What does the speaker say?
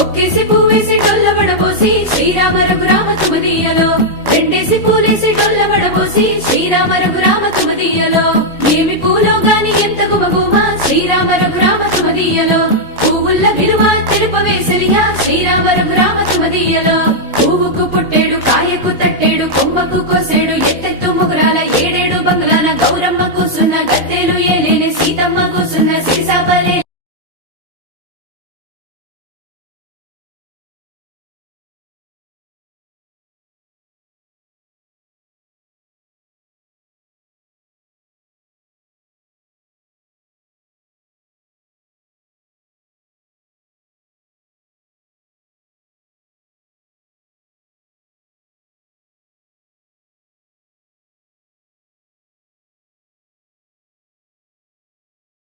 ఒక్కేసి పువ్వేసి డొల్లబడబోసి శ్రీరామ రఘురామ తుమదీయలో రెండేసి పూలేసి డొల్లబడబోసి శ్రీరామ రఘురామ తుమదీయలో ఏమి పూలో గాని ఎంత గుమగుమ శ్రీరామ రఘురామ తుమదీయలో పువ్వుల్ల విలువ తెలుపవేసలిగా శ్రీరామ రఘురామ తుమదీయలో పువ్వుకు పుట్టేడు కాయకు తట్టేడు కొమ్మకు కోసేడు ఎత్తెత్తు ముగురాల ఏడేడు బంగులాన గౌరమ్మ కూసున్న గద్దెలు